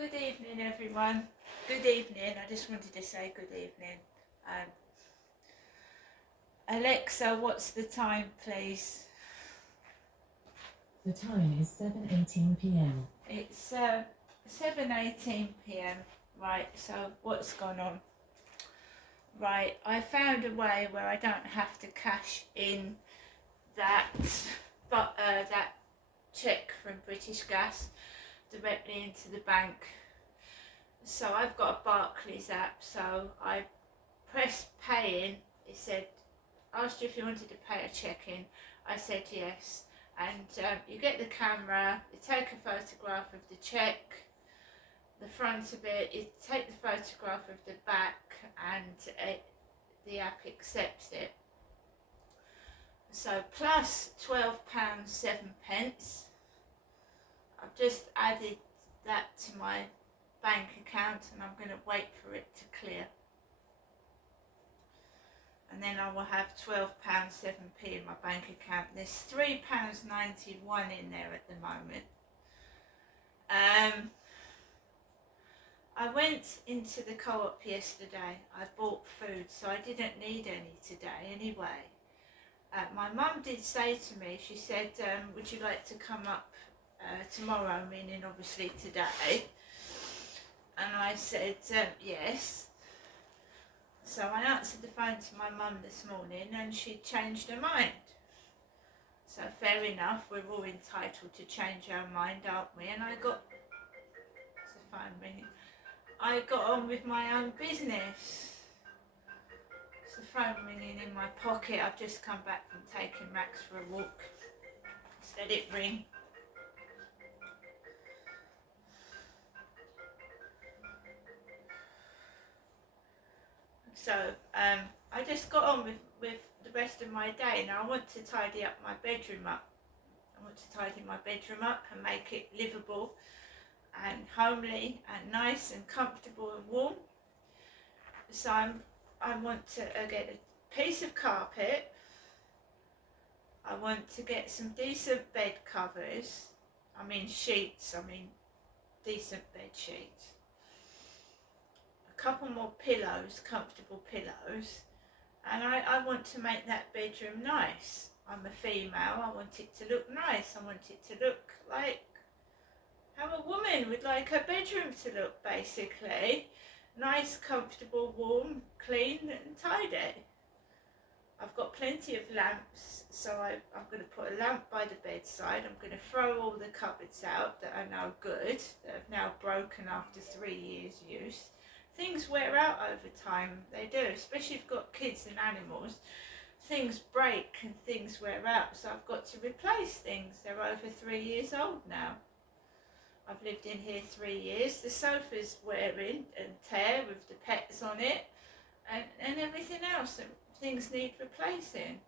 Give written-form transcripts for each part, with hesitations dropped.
Good evening, everyone. Good evening. I just wanted to say good evening. Alexa, what's the time, please? The time is 7:18 p.m. It's 7:18 p.m. Right, so what's gone on? Right, I found a way where I don't have to cash in that that cheque from British Gas directly into the bank. So I've got a Barclays app, so I pressed pay in. It said, asked you if you wanted to pay a check in. I said yes. And you get the camera, you take a photograph of the cheque, the front of it, you take the photograph of the back, and the app accepts it. So plus £12.07. I've just added that to my bank account and I'm going to wait for it to clear. And then I will have £12.07 in my bank account. There's £3.91 in there at the moment. I went into the co-op yesterday. I bought food, so I didn't need any today anyway. My mum did say to me, she said, would you like to come up tomorrow, meaning obviously today? And I said, yes. So I answered the phone to my mum this morning and she changed her mind. So fair enough, we're all entitled to change our mind, aren't we? And I got, it's the phone ringing, I got on with my own business. It's the phone ringing in my pocket. I've just come back from taking Max for a walk. Just let it ring. So I just got on with the rest of my day. Now I want to tidy up my bedroom up. I want to tidy my bedroom up and make it livable and homely and nice and comfortable and warm. So I want to get a piece of carpet. I want to get some decent bed covers. I mean sheets, decent bed sheets. A couple more pillows, comfortable pillows. And I want to make that bedroom nice. I'm a female, I want it to look nice. I want it to look like how a woman would like her bedroom to look, basically. Nice, comfortable, warm, clean and tidy. I've got plenty of lamps, so I'm going to put a lamp by the bedside. I'm going to throw all the cupboards out that are no good, that have now broken after 3 years use. Things wear out over time, they do, especially if you've got kids and animals. Things break and things wear out, so I've got to replace things. They're over 3 years old now. I've lived in here 3 years. The sofa's wearing and tear with the pets on it and everything else, and things need replacing.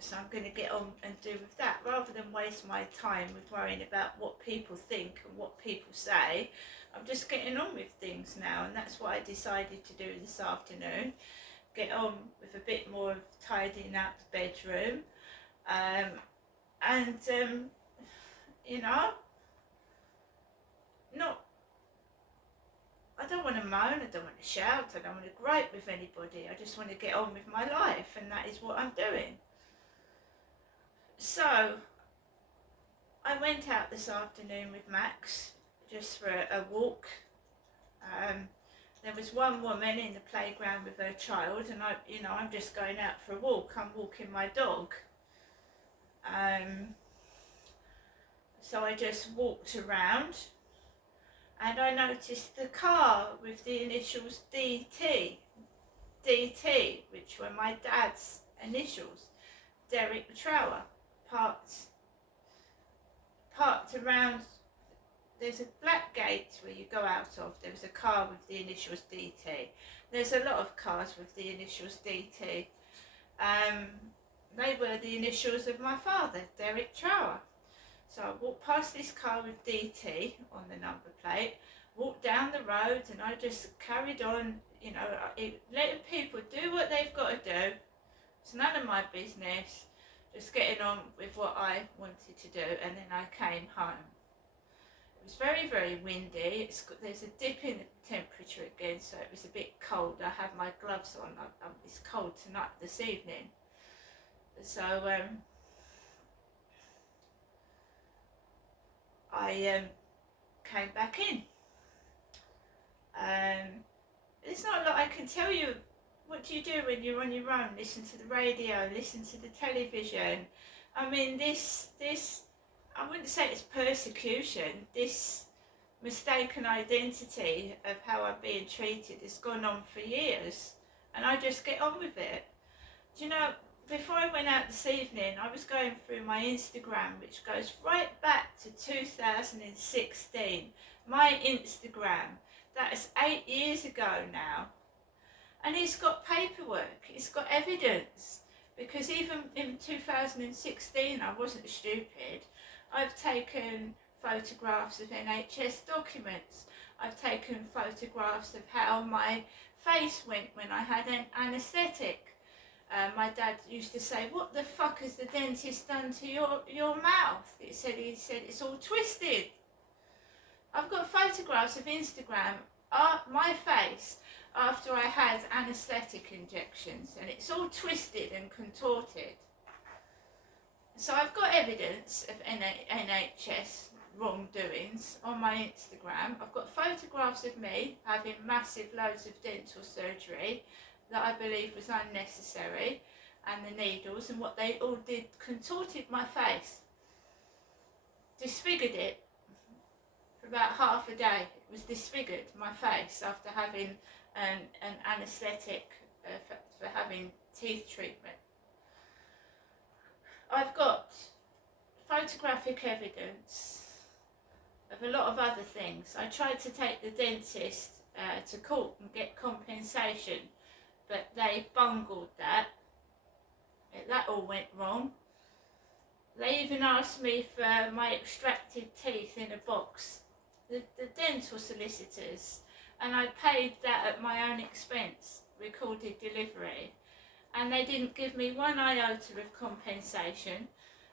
So I'm going to get on and do with that rather than waste my time with worrying about what people think and what people say. I'm just getting on with things now, and that's what I decided to do this afternoon. Get on with a bit more of tidying out the bedroom, you know, I don't want to moan, I don't want to shout, I don't want to gripe with anybody. I just want to get on with my life, and that is what I'm doing. So I went out this afternoon with Max just for a walk. There was one woman in the playground with her child, and I'm just going out for a walk. I'm walking my dog. So I just walked around and I noticed the car with the initials DT, which were my dad's initials, Derek Trower, parked around. There's a black gate where you go out of. There was a car with the initials DT. There's a lot of cars with the initials DT. They were the initials of my father, Derek Trower. So I walked past this car with DT on the number plate, walked down the road, and I just carried on, letting people do what they've got to do. It's none of my business, just getting on with what I wanted to do, and then I came home. was very, very windy. There's a dip in temperature again, so it was a bit cold. I had my gloves on. It's cold tonight, this evening. So I came back in. There's not a lot I can tell you. What do you do when you're on your own? Listen to the radio, listen to the television. I mean, this I wouldn't say it's persecution. This mistaken identity of how I'm being treated has gone on for years, and I just get on with it. Do you know, before I went out this evening, I was going through my Instagram, which goes right back to 2016. My Instagram, that is 8 years ago now. And it's got paperwork, it's got evidence. Because even in 2016, I wasn't stupid. I've taken photographs of NHS documents. I've taken photographs of how my face went when I had an anaesthetic. My dad used to say, "What the fuck has the dentist done to your mouth?" He said it's all twisted. I've got photographs of Instagram, my face, after I had anaesthetic injections, and it's all twisted and contorted. So I've got evidence of NHS wrongdoings on my Instagram. I've got photographs of me having massive loads of dental surgery that I believe was unnecessary, and the needles and what they all did contorted my face, disfigured it for about half a day. It was disfigured, my face, after having an anaesthetic for having teeth treatment. I've got photographic evidence of a lot of other things. I tried to take the dentist to court and get compensation, but they bungled that. That all went wrong. They even asked me for my extracted teeth in a box. The dental solicitors, and I paid that at my own expense, recorded delivery, and they didn't give me one iota of compensation.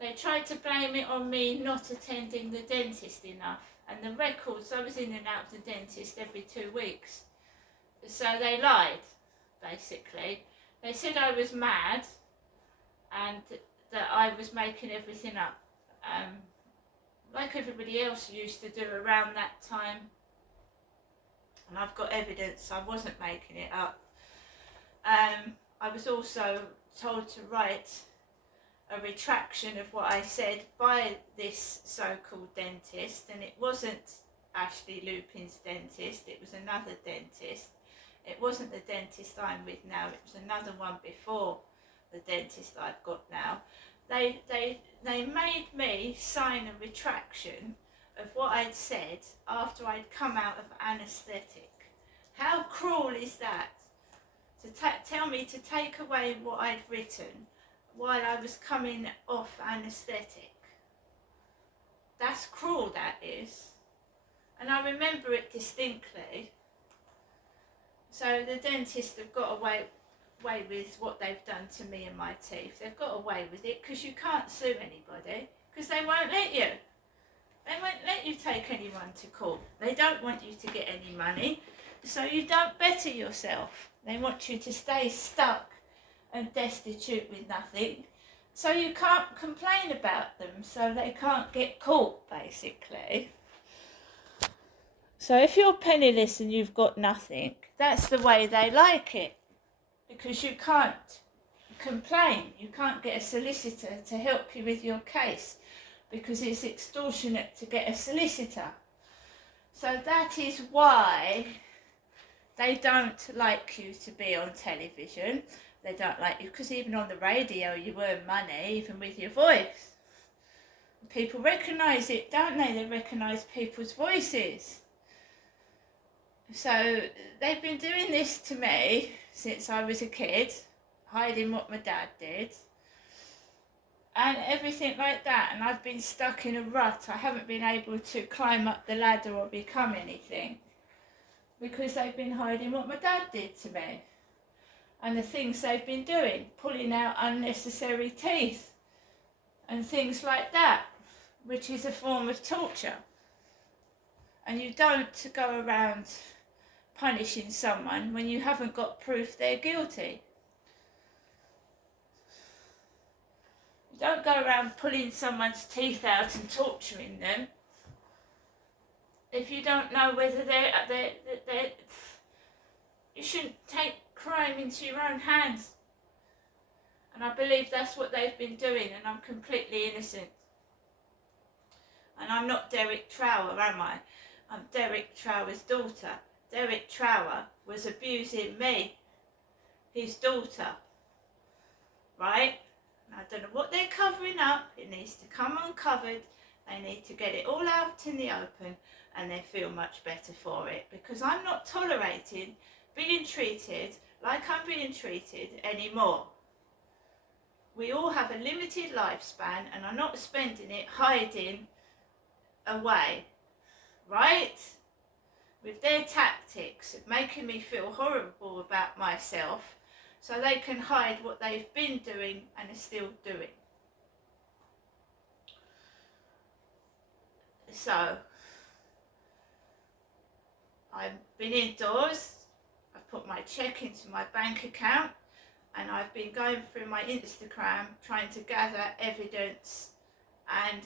They tried to blame it on me not attending the dentist enough, and the records, I was in and out of the dentist every 2 weeks, so they lied, basically. They said I was mad and that I was making everything up, like everybody else used to do around that time. And I've got evidence I wasn't making it up. I was also told to write a retraction of what I said by this so-called dentist, and it wasn't Ashley Lupin's dentist, it was another dentist. It wasn't the dentist I'm with now, it was another one before the dentist I've got now. They made me sign a retraction of what I'd said after I'd come out of anaesthetic. How cruel is that? To tell me to take away what I'd written while I was coming off anaesthetic. That's cruel, that is. And I remember it distinctly. So the dentists have got away with what they've done to me and my teeth. They've got away with it because you can't sue anybody, because they won't let you. They won't let you take anyone to court. They don't want you to get any money, so you don't better yourself. They want you to stay stuck and destitute with nothing, so you can't complain about them, so they can't get caught, basically. So if you're penniless and you've got nothing, that's the way they like it, because you can't complain. You can't get a solicitor to help you with your case, because it's extortionate to get a solicitor. So that is why they don't like you to be on television. They don't like you because even on the radio you earn money, even with your voice. People recognise it, don't they? They recognise people's voices. So they've been doing this to me since I was a kid, hiding what my dad did, and everything like that, and I've been stuck in a rut. I haven't been able to climb up the ladder or become anything because they've been hiding what my dad did to me and the things they've been doing, pulling out unnecessary teeth and things like that, which is a form of torture. And you don't go around punishing someone when you haven't got proof they're guilty. You don't go around pulling someone's teeth out and torturing them if you don't know whether they're you shouldn't take crime into your own hands. And I believe that's what they've been doing, and I'm completely innocent. And I'm not Derek Trower, am I? I'm Derek Trower's daughter. Derek Trower was abusing me, his daughter, right? And I don't know what they're covering up. It needs to come uncovered. They need to get it all out in the open, and they feel much better for it, because I'm not tolerating being treated like I'm being treated anymore. We all have a limited lifespan, and I'm not spending it hiding away, right? With their tactics of making me feel horrible about myself so they can hide what they've been doing and are still doing. So, I've been indoors, I've put my cheque into my bank account, and I've been going through my Instagram trying to gather evidence and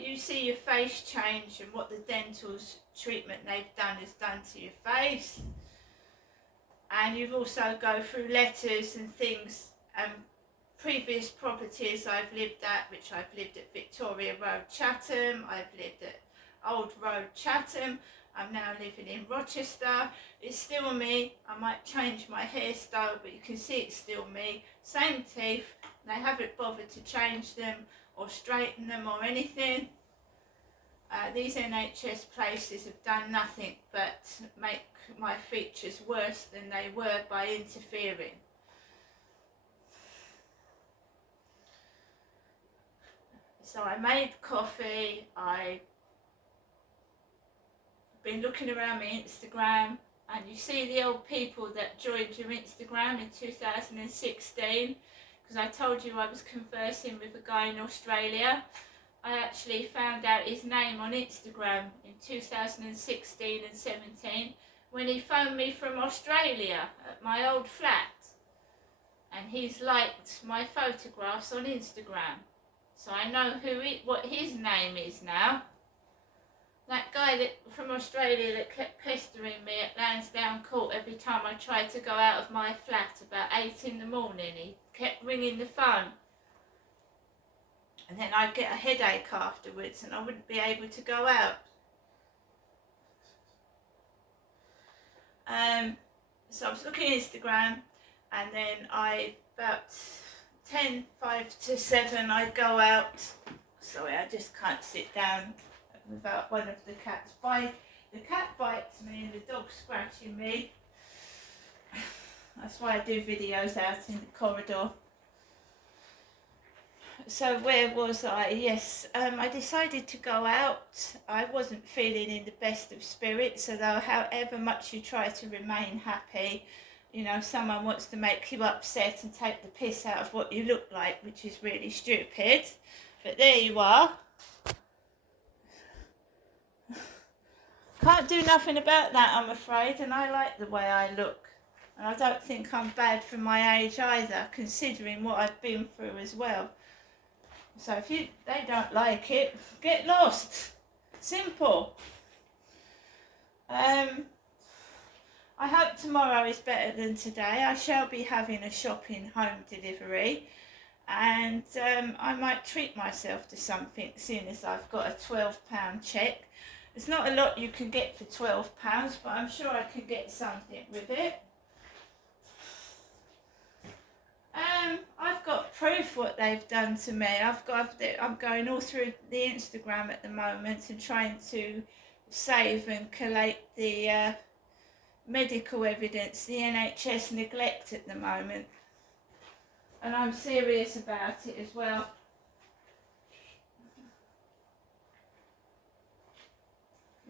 you see your face change and what the dental treatment they've done has done to your face. And you've also go through letters and things and previous properties I've lived at, which I've lived at Victoria Road, Chatham, I've lived at Old Road, Chatham, I'm now living in Rochester. It's still me. I might change my hairstyle, but you can see it's still me. Same teeth. They haven't bothered to change them or straighten them or anything. These NHS places have done nothing but make my features worse than they were by interfering. So I made coffee, I've been looking around my Instagram, and you see the old people that joined your Instagram in 2016, because I told you I was conversing with a guy in Australia. I actually found out his name on Instagram in 2016 and 17 when he phoned me from Australia at my old flat, and he's liked my photographs on Instagram, so I know what his name is now. That guy from Australia that kept pestering me at Lansdowne Court every time I tried to go out of my flat about 8 in the morning. He kept ringing the phone. And then I'd get a headache afterwards and I wouldn't be able to go out. So I was looking at Instagram, and then about 5 to 7 I'd go out. Sorry, I just can't sit down without one of the cats bite. The cat bites me and the dog's scratching me. That's why I do videos out in the corridor. So where was I? Yes, I decided to go out. I wasn't feeling in the best of spirits, although however much you try to remain happy, you know, someone wants to make you upset and take the piss out of what you look like, which is really stupid. But there you are. Can't do nothing about that, I'm afraid, and I like the way I look. And I don't think I'm bad for my age either, considering what I've been through as well. So if they don't like it, get lost. Simple. I hope tomorrow is better than today. I shall be having a shopping home delivery, and I might treat myself to something, seeing as I've got a £12 cheque. It's not a lot you can get for £12, but I'm sure I can get something with it. I've got proof what they've done to me. I'm going all through the Instagram at the moment and trying to save and collate the medical evidence the NHS neglect at the moment. And I'm serious about it as well.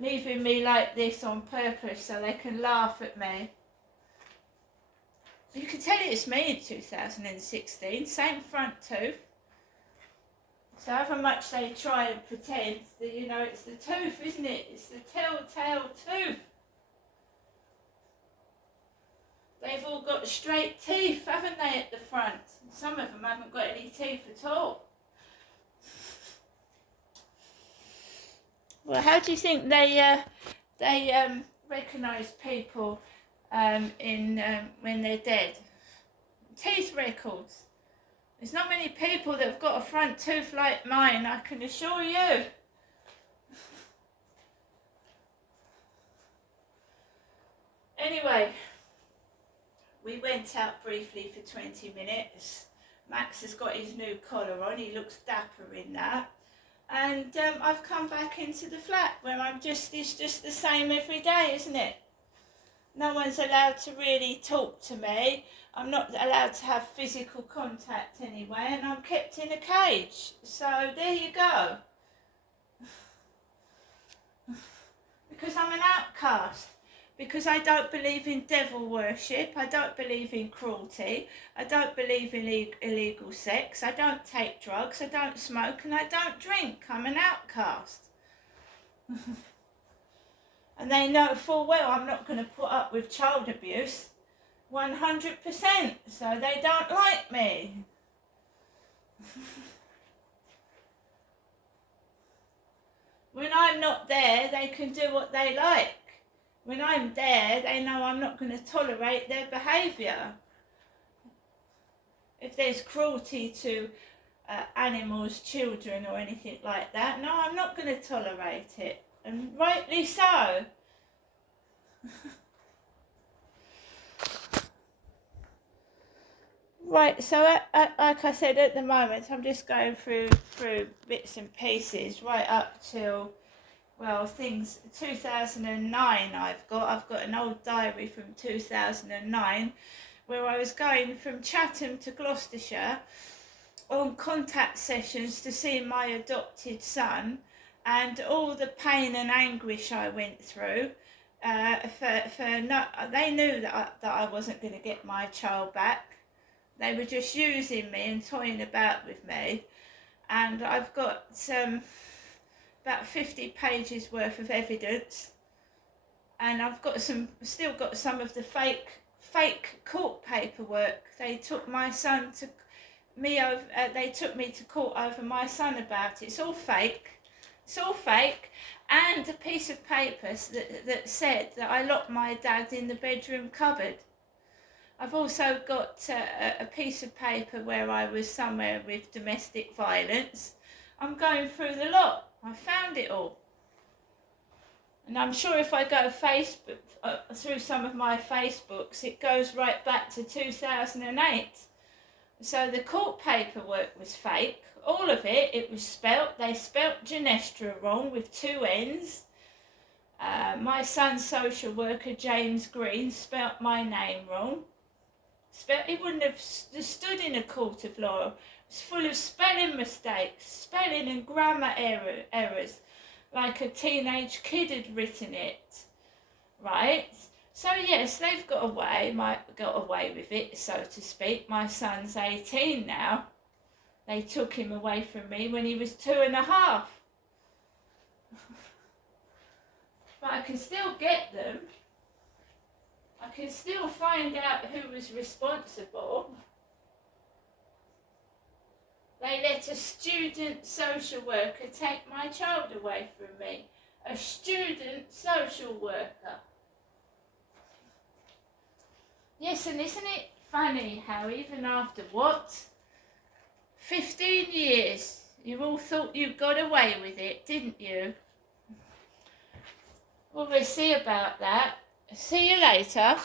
Leaving me like this on purpose so they can laugh at me. You can tell it's me in 2016, same front tooth. So however much they try and pretend that, you know, it's the tooth, isn't it? It's the telltale tooth. They've all got straight teeth, haven't they, at the front? Some of them haven't got any teeth at all. Well, how do you think they recognise people when they're dead? Teeth records. There's not many people that have got a front tooth like mine, I can assure you. Anyway, we went out briefly for 20 minutes. Max has got his new collar on, he looks dapper in that. And I've come back into the flat where it's just the same every day, isn't it? No one's allowed to really talk to me. I'm not allowed to have physical contact anyway, and I'm kept in a cage. So there you go. Because I'm an outcast. Because I don't believe in devil worship. I don't believe in cruelty. I don't believe in illegal sex. I don't take drugs. I don't smoke, and I don't drink. I'm an outcast. And they know full well I'm not going to put up with child abuse 100%, so they don't like me. When I'm not there, they can do what they like. When I'm there, they know I'm not going to tolerate their behaviour. If there's cruelty to animals, children or anything like that, no, I'm not going to tolerate it. And rightly so. Right, so like I said, at the moment I'm just going through bits and pieces right up till, well, things 2009 I've got an old diary from 2009 where I was going from Chatham to Gloucestershire on contact sessions to see my adopted son, and all the pain and anguish I went through. They knew that I wasn't going to get my child back. They were just using me and toying about with me, and I've got about 50 pages worth of evidence, and I've got still got some of the fake court paperwork. They took my son to me over. They took me to court over my son about it. It's all fake. It's all fake, and a piece of paper that said that I locked my dad in the bedroom cupboard. I've also got a piece of paper where I was somewhere with domestic violence. I'm going through the lot. I found it all. And I'm sure if I go Facebook through some of my Facebooks, it goes right back to 2008. So the court paperwork was fake. All of it, it was they spelt Genestra wrong with 2 N's. My son's social worker, James Green, spelt my name wrong. He wouldn't have stood in a court of law. It's full of spelling mistakes, spelling and grammar errors, like a teenage kid had written it, right? So yes, they've got away with it, so to speak. My son's 18 now. They took him away from me when he was 2.5. But I can still get them. I can still find out who was responsible. They let a student social worker take my child away from me. A student social worker. Yes, and isn't it funny how even after 15 years, you all thought you got away with it, didn't you? Well, we'll see about that. See you later.